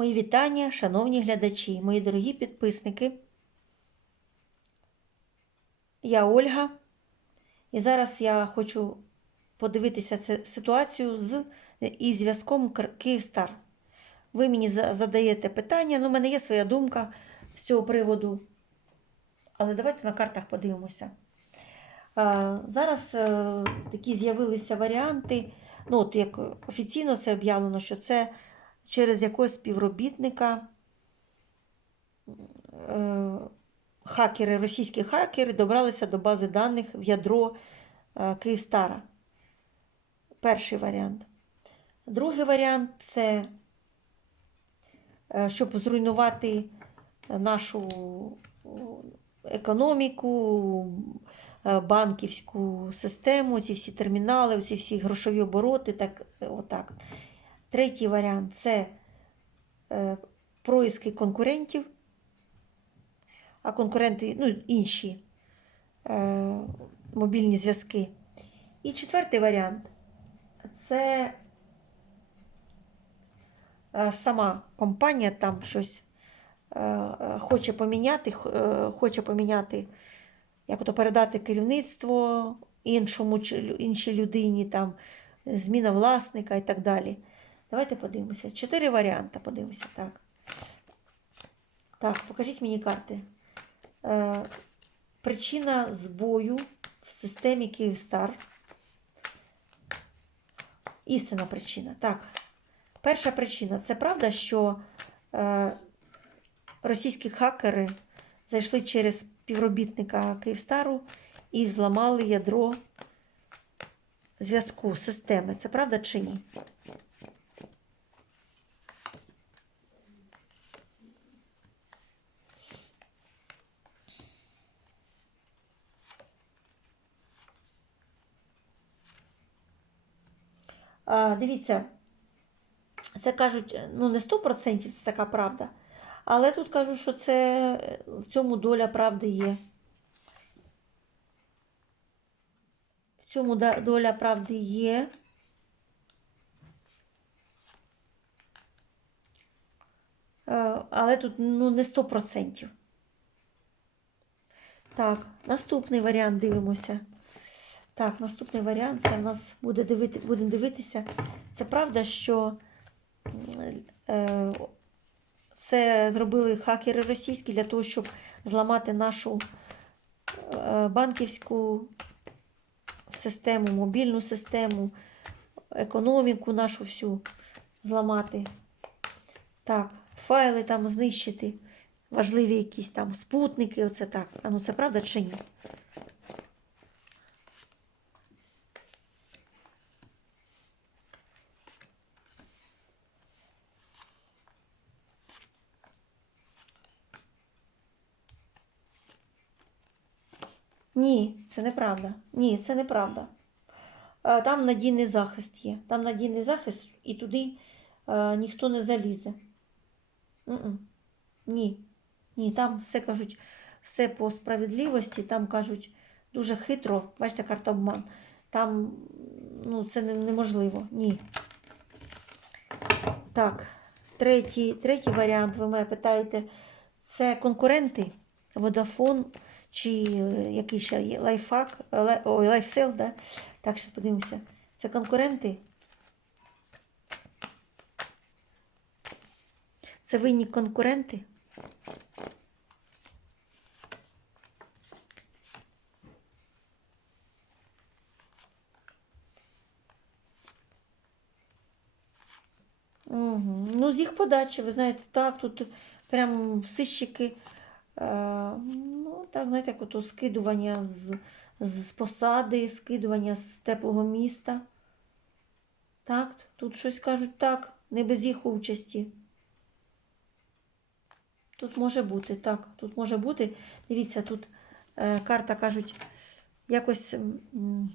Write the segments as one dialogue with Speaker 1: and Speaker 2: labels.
Speaker 1: Мої вітання, шановні глядачі, мої дорогі підписники. Я Ольга, і зараз я хочу подивитися цю ситуацію з із зв'язком Київстар. Ви мені задаєте питання, ну, в мене є своя думка з цього приводу. Але давайте на картах подивимося. Зараз е, такі з'явилися варіанти. Ну, от як офіційно це об'явлено, що це через якогось співробітника е, хакери, російські хакери добралися до бази даних в ядро е, Київстара. Перший варіант. Другий варіант це е, щоб зруйнувати нашу економіку, банківську систему, ці всі термінали, ці всі грошові обороти. Так, отак. Третій варіант це е, происки конкурентів, а конкуренти, ну, інші е, мобільні зв'язки. І четвертий варіант це е, сама компанія там щось хоче поміняти, хоче поміняти, як то передати керівництво іншому, іншій людині, там, зміна власника і так далі. Давайте подивимося. Чотири варіанти подивимося. Так, так покажіть мені карти. Е, причина збою в системі Київстар. Істинна причина. Так. Перша причина це правда, що е, російські хакери зайшли через співробітника Київстару і зламали ядро зв'язку системи. Це правда чи ні? Дивіться, це кажуть, ну не 100% це така правда, але тут кажуть, що це в цьому доля правди є. В цьому доля правди є. Е, Але тут ну, не 100%. Так, наступний варіант дивимося. Так, наступний варіант це в нас буде дивити, будемо дивитися. Це правда, що е, це зробили хакери російські для того, щоб зламати нашу е, банківську систему, мобільну систему, економіку нашу всю зламати. Так, файли там знищити, важливі якісь там спутники, оце так. А ну це правда чи ні? Ні, це неправда. Ні, це неправда. Е, Там надійний захист є. Там надійний захист і туди е, ніхто не залізе. Ні. Ні, там все кажуть, все по справедливості, там кажуть дуже хитро, бачите, карта обман. Там ну, це неможливо. Ні. Так, третій, третій варіант, ви мене питаєте, це конкуренти, Vodafone чи е, який ще є лайфхак, ой, лайфсел, да? Так, зараз подивимося. Це конкуренти. Це винні конкуренти. Угу. Ну, з їх подачі, ви знаєте, так, тут прям сищики, ну, так, знаєте, як ото скидування з, з, посади, скидування з теплого міста. Так, тут щось кажуть так, не без їх участі. Тут може бути, так, тут може бути. Дивіться, тут е, карта кажуть, якось м,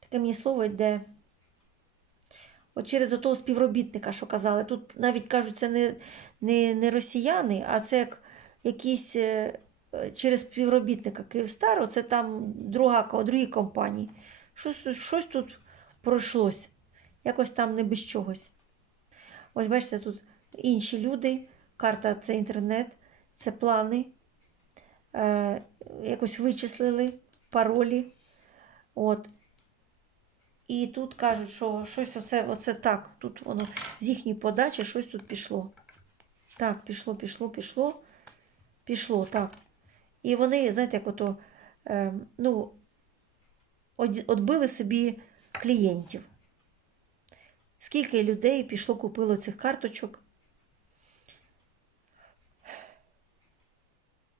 Speaker 1: таке мені слово йде. От через того співробітника, що казали. Тут навіть кажуть, це не, не, не росіяни, а це як якісь е, через співробітника Київстару, це там друга, другі компанії. Щось, щось тут пройшлось. Якось там не без чогось. Ось бачите, тут інші люди, карта це інтернет, це плани. Е, якось вичислили паролі. От. І тут кажуть, що щось оце, оце так. Тут воно з їхньої подачі щось тут пішло. Так, пішло, пішло, пішло. Пішло, так. І вони, знаєте, як ото, е, ну, отбили собі клієнтів. Скільки людей пішло, купило цих карточок.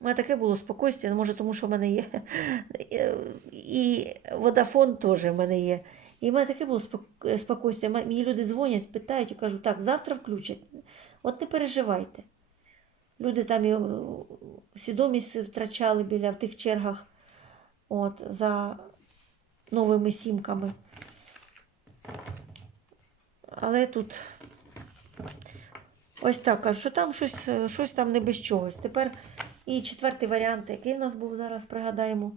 Speaker 1: У мене таке було спокійствие, ну, може, тому що в мене є. І Водафон теж в мене є. І в мене таке було спок- спокійствие. Мені люди дзвонять, питають і кажуть, так, завтра включать. От не переживайте. Люди там і е, свідомість втрачали біля в тих чергах от, за новими сімками. Але тут ось так кажу, що там щось, е, щось там не без чогось. Тепер і четвертий варіант, який в нас був зараз, пригадаємо,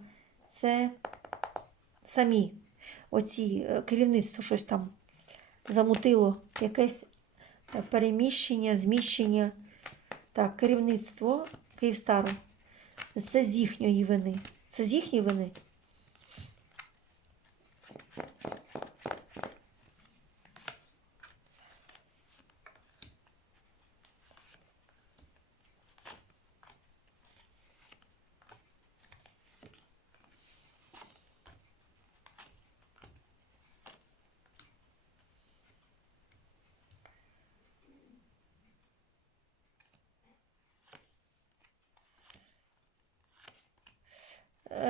Speaker 1: це самі оці е, керівництво щось там замутило, якесь переміщення, зміщення. Так, керівництво Київстару. Це з їхньої вини. Це з їхньої вини.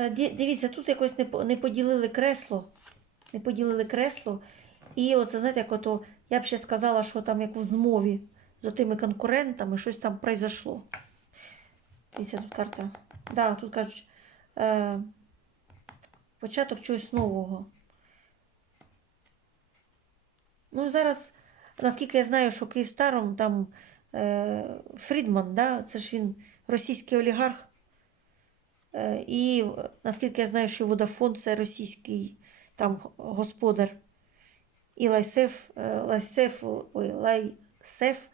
Speaker 1: Дивіться, тут якось не, поділили кресло. Не поділили кресло. І оце, знаєте, як ото, я б ще сказала, що там як в змові з тими конкурентами щось там произошло. Дивіться, тут карта. Да, тут кажуть, е, початок чогось нового. Ну, зараз, наскільки я знаю, що Київстаром там е, Фрідман, да, це ж він російський олігарх. Е, І наскільки я знаю, що Водафон це російський там господар. І Лайсеф, е, Лайсеф, ой, Лайсеф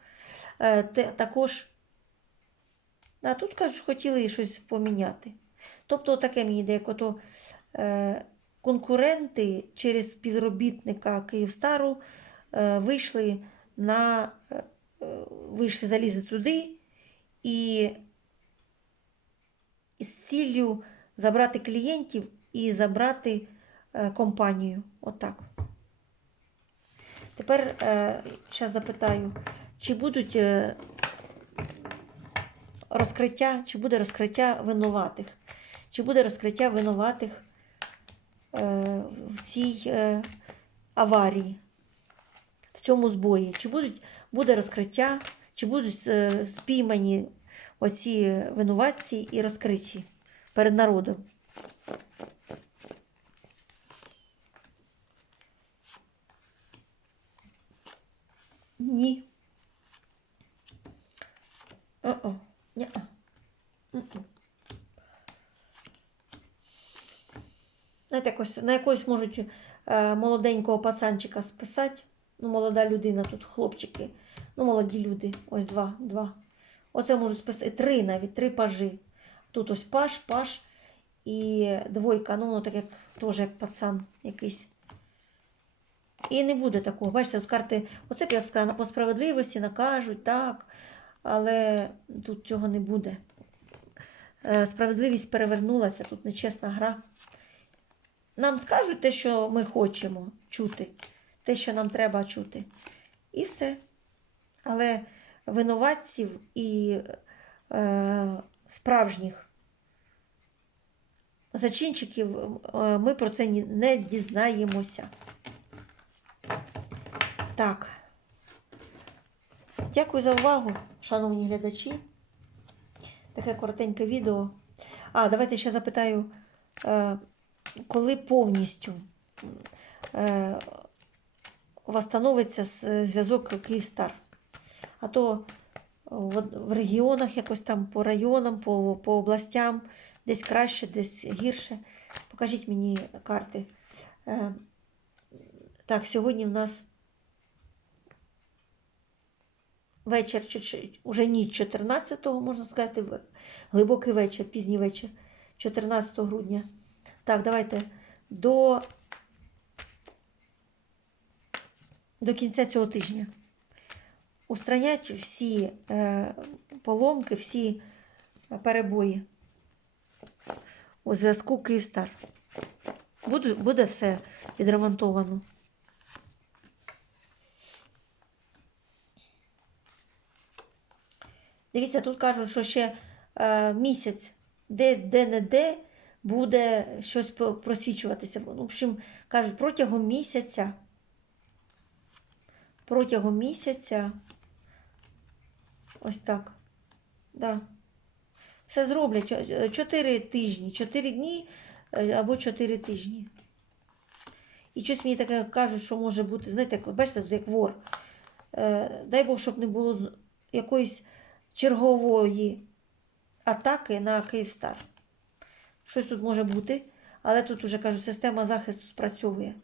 Speaker 1: е, те- також. А тут кажуть, хотіли щось поміняти. Тобто, таке мені йде, як ото е, конкуренти через співробітника Київстару е, вийшли на е, вийшли залізли туди і ціллю забрати клієнтів і забрати е, компанію. Отак. Тепер зараз запитаю, чи будуть е, розкриття, чи буде розкриття винуватих? Чи буде розкриття винуватих е, в цій е, аварії, в цьому збої? Чи будуть, буде розкриття, чи будуть е, спіймані оці винуватці і розкриті перед народом? Ні. О-о. Ні-а. Знаєте, на якогось можуть е, молоденького пацанчика списати. Ну, молода людина, тут хлопчики. Ну, молоді люди. Ось два. два. Оце можуть списати. Три навіть, три пажі. Тут ось паш, паш і двойка. Ну, так як теж як пацан якийсь. І не буде такого. Бачите, тут карти, оце б я сказала, по справедливості накажуть, так, але тут цього не буде. Е, Справедливість перевернулася, тут нечесна гра. Нам скажуть те, що ми хочемо чути, те, що нам треба чути. І все. Але винуватців і е, справжніх зачинчиків е, ми про це не дізнаємося. Так. Дякую за увагу, шановні глядачі. Таке коротеньке відео. А, давайте ще запитаю, е, коли повністю е, восстановиться зв'язок Київстар. А то в, регіонах якось там по районам, по, по областям, десь краще, десь гірше. Покажіть мені карти. Е, так, сьогодні в нас вечір, чи- чи- уже ніч 14-го, можна сказати, глибокий вечір, пізній вечір 14 грудня. Так, давайте до, до кінця цього тижня. Устранять всі е, поломки, всі перебої у зв'язку Київстар. Буде, буде все відремонтовано. Дивіться, тут кажуть, що ще е, місяць, де, де буде щось просвічуватися. В общем, кажуть, протягом місяця. Протягом місяця. Ось так. Да. Все зроблять. Чо- Чотири тижні, чотири дні е, або чотири тижні. І щось мені таке кажуть, що може бути, знаєте, бачите, тут як вор. Е, дай Бог, щоб не було якоїсь чергової атаки на Київстар. Щось тут може бути, але тут уже кажу, система захисту спрацьовує.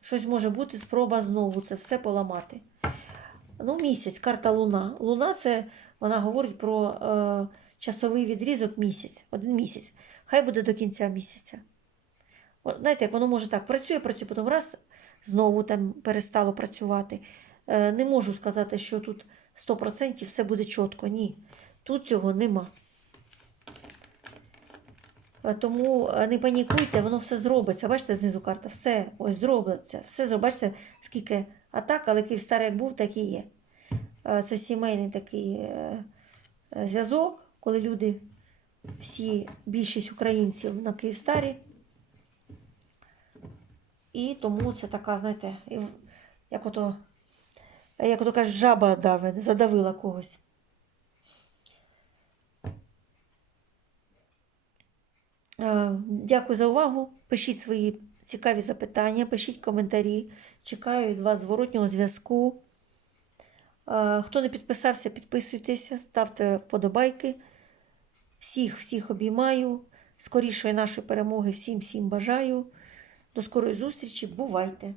Speaker 1: Щось може бути, спроба знову це все поламати. Ну, місяць, карта Луна. Луна це вона говорить про е, часовий відрізок місяць, один місяць. Хай буде до кінця місяця. Знаєте, як воно може так працює, працює, потім раз знову там перестало працювати. Е, не можу сказати, що тут 100% все буде чітко. Ні. Тут цього нема. Е, Тому е, не панікуйте, воно все зробиться. Бачите, знизу карта, все ось зробиться. Все зробиться. Бачите, скільки атак, але Київстар як був, так і є. Це сімейний такий е, е, зв'язок, коли люди, всі, більшість українців на Київстарі. І тому це така, знаєте, як ото, як ото кажуть, жаба даве, задавила когось. Е, Дякую за увагу. Пишіть свої цікаві запитання, пишіть коментарі. Чекаю від вас зворотнього зв'язку. Е, Хто не підписався, підписуйтеся, ставте вподобайки. Всіх, всіх обіймаю. Скорішої нашої перемоги всім, всім бажаю. До скорої зустрічі. Бувайте!